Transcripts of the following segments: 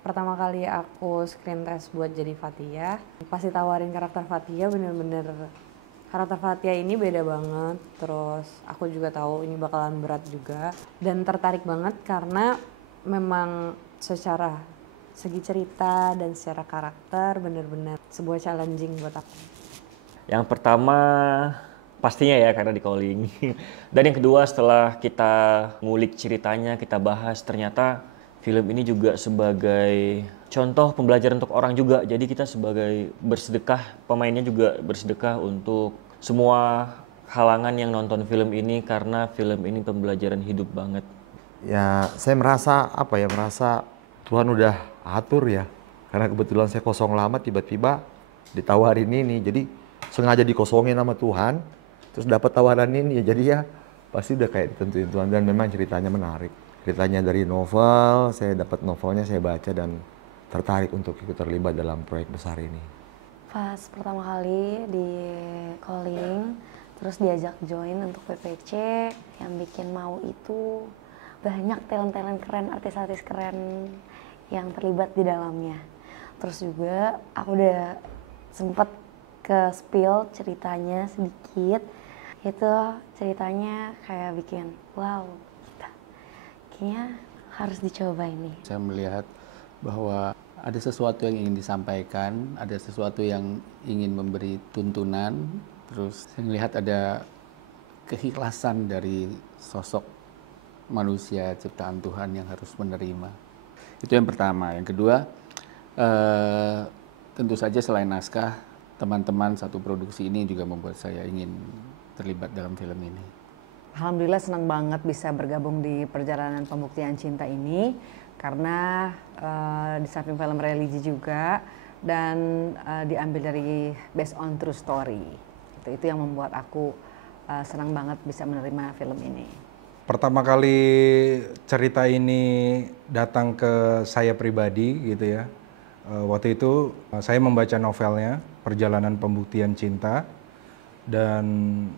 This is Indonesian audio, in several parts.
pertama kali aku screen test buat jadi Fathia, pas ditawarin karakter Fathia bener-bener karakter Fathia ini beda banget. Terus aku juga tahu ini bakalan berat juga dan tertarik banget karena memang secara segi cerita dan secara karakter bener-bener sebuah challenging buat aku. Yang pertama pastinya ya karena di calling. Dan yang kedua setelah kita ngulik ceritanya, kita bahas ternyata film ini juga sebagai contoh pembelajaran untuk orang juga. Jadi kita sebagai bersedekah, pemainnya juga bersedekah untuk semua halangan yang nonton film ini karena film ini pembelajaran hidup banget. Ya saya merasa merasa Tuhan udah atur ya. Karena kebetulan saya kosong lama tiba-tiba ditawarin ini. Jadi sengaja dikosongin sama Tuhan. Terus dapat tawaran ini ya, jadi ya pasti udah kayak ditentuin Tuhan. Dan memang ceritanya menarik. Ceritanya dari novel, saya dapat novelnya, saya baca dan tertarik untuk ikut terlibat dalam proyek besar ini. Pas pertama kali di calling, terus diajak join untuk PPC, yang bikin mau itu banyak talent-talent keren, artis-artis keren yang terlibat di dalamnya. Terus juga aku udah sempet ke spill ceritanya sedikit. Itu ceritanya kayak bikin wow, kayaknya harus dicoba ini. Saya melihat bahwa ada sesuatu yang ingin disampaikan, ada sesuatu yang ingin memberi tuntunan, terus saya melihat ada keikhlasan dari sosok manusia ciptaan Tuhan yang harus menerima. Itu yang pertama. Yang kedua, tentu saja selain naskah, teman-teman satu produksi ini juga membuat saya ingin terlibat dalam film ini. Alhamdulillah senang banget bisa bergabung di perjalanan pembuktian cinta ini karena di samping film religi juga dan diambil dari based on true story. Itu yang membuat aku senang banget bisa menerima film ini. Pertama kali cerita ini datang ke saya pribadi gitu ya. Waktu itu saya membaca novelnya Perjalanan Pembuktian Cinta dan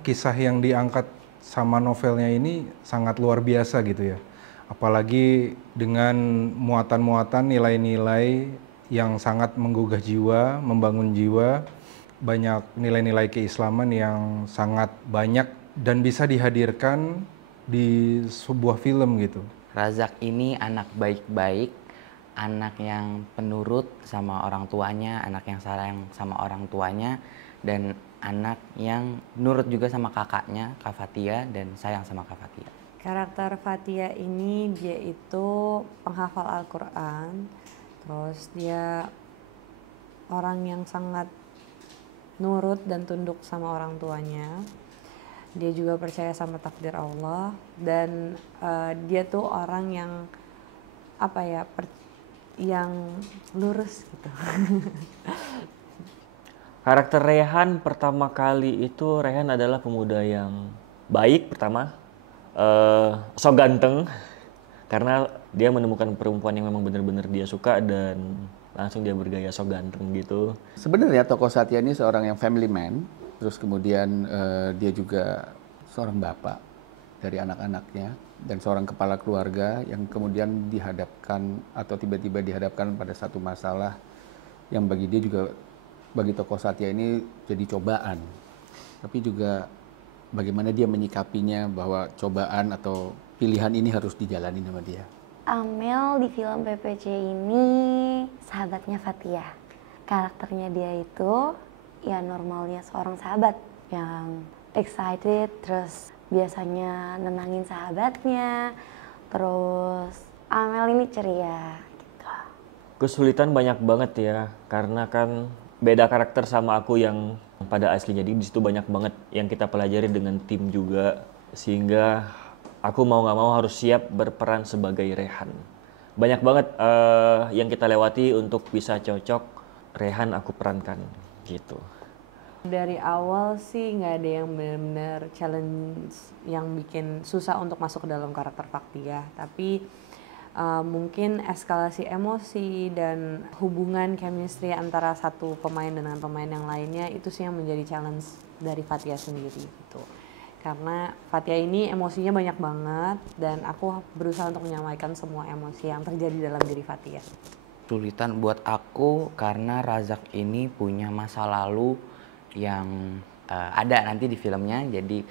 kisah yang diangkat sama novelnya ini sangat luar biasa gitu ya. Apalagi dengan muatan-muatan nilai-nilai yang sangat menggugah jiwa, membangun jiwa, banyak nilai-nilai keislaman yang sangat banyak dan bisa dihadirkan di sebuah film gitu. Razak ini anak baik-baik, anak yang penurut sama orang tuanya, anak yang sayang sama orang tuanya, dan anak yang nurut juga sama kakaknya, Kak Fathia, dan sayang sama Kak Fathia. Karakter Fathia ini dia itu penghafal Al-Quran, terus dia orang yang sangat nurut dan tunduk sama orang tuanya. Dia juga percaya sama takdir Allah dan dia tuh orang yang yang lurus gitu. Karakter Rehan pertama kali itu, Rehan adalah pemuda yang baik pertama, so ganteng karena dia menemukan perempuan yang memang benar-benar dia suka dan langsung dia bergaya so ganteng gitu. Sebenarnya tokoh Satya ini seorang yang family man, terus kemudian dia juga seorang bapak dari anak-anaknya dan seorang kepala keluarga yang kemudian dihadapkan atau tiba-tiba dihadapkan pada satu masalah yang bagi dia juga, bagi tokoh Satya ini jadi cobaan. Tapi juga bagaimana dia menyikapinya bahwa cobaan atau pilihan ini harus dijalani sama dia. Amel di film PPC ini sahabatnya Fathia. Karakternya dia itu ya normalnya seorang sahabat yang excited, terus biasanya nenangin sahabatnya, terus Amel ini ceria gitu. Kesulitan banyak banget ya, karena kan beda karakter sama aku yang pada aslinya. Di situ banyak banget yang kita pelajari dengan tim juga, sehingga aku mau nggak mau harus siap berperan sebagai Rehan. Banyak banget yang kita lewati untuk bisa cocok Rehan aku perankan gitu. Dari awal sih nggak ada yang benar-benar challenge yang bikin susah untuk masuk ke dalam karakter Fathia, tapi mungkin eskalasi emosi dan hubungan chemistry antara satu pemain dengan pemain yang lainnya itu sih yang menjadi challenge dari Fathia sendiri gitu. karena Fathia ini emosinya banyak banget dan aku berusaha untuk menyampaikan semua emosi yang terjadi dalam diri Fathia. Kesulitan buat aku karena Razak ini punya masa lalu yang ada nanti di filmnya, jadi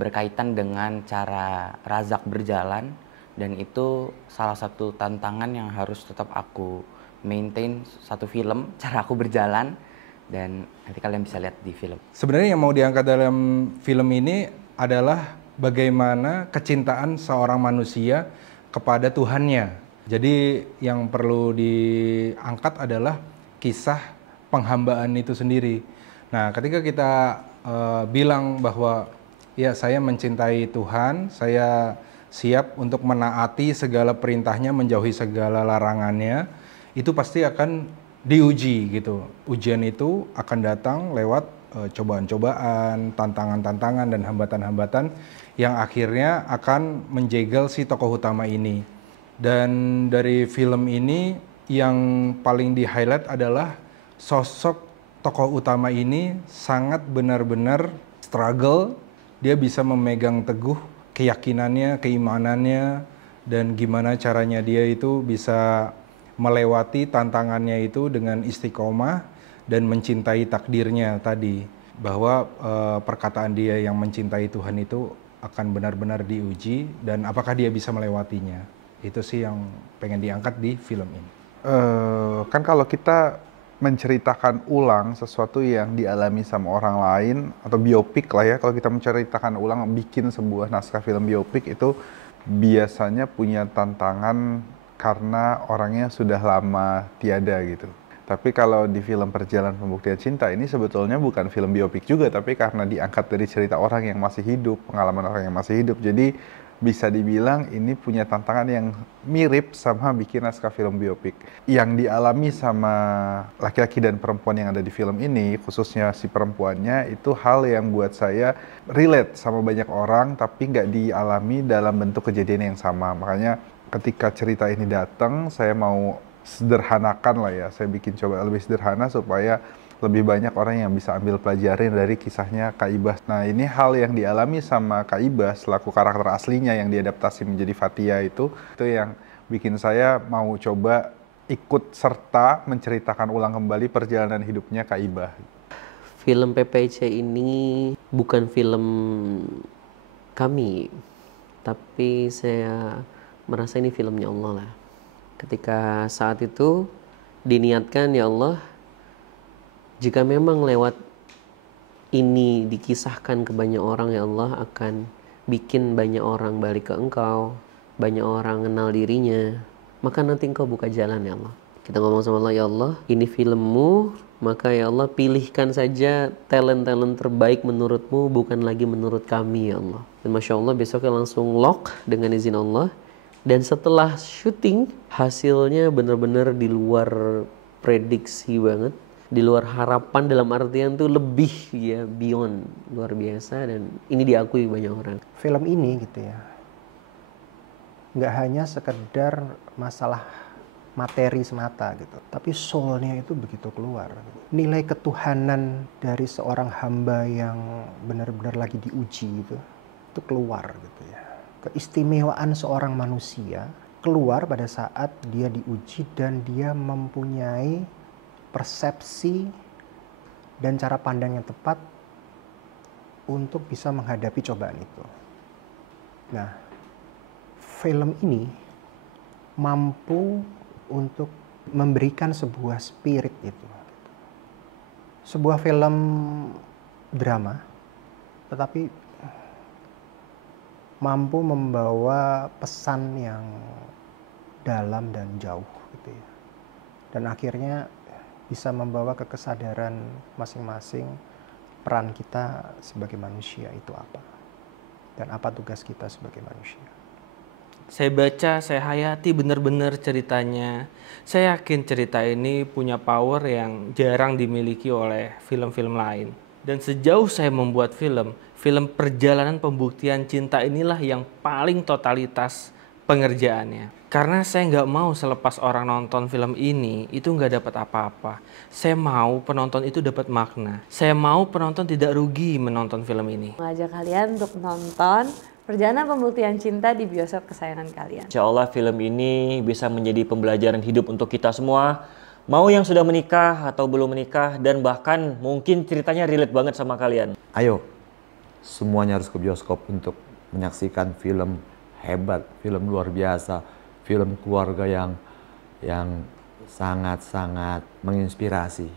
berkaitan dengan cara Razak berjalan, dan itu salah satu tantangan yang harus tetap aku maintain satu film, cara aku berjalan, dan nanti kalian bisa lihat di film. Sebenarnya yang mau diangkat dalam film ini adalah bagaimana kecintaan seorang manusia kepada Tuhannya. Jadi yang perlu diangkat adalah kisah penghambaan itu sendiri. Nah, ketika kita bilang bahwa ya saya mencintai Tuhan, saya siap untuk menaati segala perintahnya, menjauhi segala larangannya, itu pasti akan diuji gitu. Ujian itu akan datang lewat cobaan-cobaan, tantangan-tantangan, dan hambatan-hambatan yang akhirnya akan menjegal si tokoh utama ini. Dan dari film ini yang paling di-highlight adalah sosok tokoh utama ini sangat benar-benar struggle. Dia bisa memegang teguh keyakinannya, keimanannya, dan gimana caranya dia itu bisa melewati tantangannya itu dengan istiqomah dan mencintai takdirnya tadi. Bahwa perkataan dia yang mencintai Tuhan itu akan benar-benar diuji, dan apakah dia bisa melewatinya. Itu sih yang pengen diangkat di film ini. Kan kalau kita menceritakan ulang sesuatu yang dialami sama orang lain, atau biopik lah ya, kalau kita menceritakan ulang, bikin sebuah naskah film biopik itu biasanya punya tantangan karena orangnya sudah lama tiada gitu. Tapi kalau di film Perjalanan Pembuktian Cinta ini sebetulnya bukan film biopik juga, tapi karena diangkat dari cerita orang yang masih hidup, pengalaman orang yang masih hidup, jadi bisa dibilang ini punya tantangan yang mirip sama bikin naskah film biopik. Yang dialami sama laki-laki dan perempuan yang ada di film ini, khususnya si perempuannya, itu hal yang buat saya relate sama banyak orang, tapi nggak dialami dalam bentuk kejadian yang sama. Makanya ketika cerita ini datang, saya mau sederhanakan lah ya, saya bikin coba lebih sederhana supaya lebih banyak orang yang bisa ambil pelajaran dari kisahnya Kak Ibas. Nah, ini hal yang dialami sama Kak Ibas selaku karakter aslinya yang diadaptasi menjadi Fathia itu yang bikin saya mau coba ikut serta menceritakan ulang kembali perjalanan hidupnya Kak Ibas. Film PPIC ini bukan film kami, tapi saya merasa ini filmnya Allah lah. Ketika saat itu diniatkan, ya Allah, jika memang lewat ini dikisahkan ke banyak orang, ya Allah, akan bikin banyak orang balik ke Engkau, banyak orang kenal dirinya, maka nanti Engkau buka jalan, ya Allah. Kita ngomong sama Allah, ya Allah, ini filmmu, maka ya Allah pilihkan saja talent-talent terbaik menurutmu, bukan lagi menurut kami, ya Allah. Dan Masya Allah besoknya langsung lock dengan izin Allah. Dan setelah syuting, hasilnya benar-benar di luar prediksi banget. Di luar harapan, dalam artian tuh lebih ya, beyond, luar biasa, dan ini diakui banyak orang. Film ini gitu ya, nggak hanya sekedar masalah materi semata gitu, tapi soulnya itu begitu keluar. Nilai ketuhanan dari seorang hamba yang benar-benar lagi diuji itu keluar gitu ya. Keistimewaan seorang manusia keluar pada saat dia diuji dan dia mempunyai persepsi dan cara pandang yang tepat untuk bisa menghadapi cobaan itu. Nah, film ini mampu untuk memberikan sebuah spirit itu. Sebuah film drama, tetapi mampu membawa pesan yang dalam dan jauh gitu ya. Dan akhirnya bisa membawa ke kesadaran masing-masing peran kita sebagai manusia itu apa. Dan apa tugas kita sebagai manusia. Saya baca, saya hayati benar-benar ceritanya. Saya yakin cerita ini punya power yang jarang dimiliki oleh film-film lain. Dan sejauh saya membuat film Perjalanan Pembuktian Cinta inilah yang paling totalitas pengerjaannya. Karena saya nggak mau selepas orang nonton film ini itu nggak dapat apa-apa. Saya mau penonton itu dapat makna. Saya mau penonton tidak rugi menonton film ini. Mengajak kalian untuk nonton Perjalanan Pembuktian Cinta di bioskop kesayangan kalian. Insya Allah film ini bisa menjadi pembelajaran hidup untuk kita semua. Mau yang sudah menikah atau belum menikah dan bahkan mungkin ceritanya relate banget sama kalian. Ayo, semuanya harus ke bioskop untuk menyaksikan film hebat, film luar biasa, film keluarga yang sangat-sangat menginspirasi.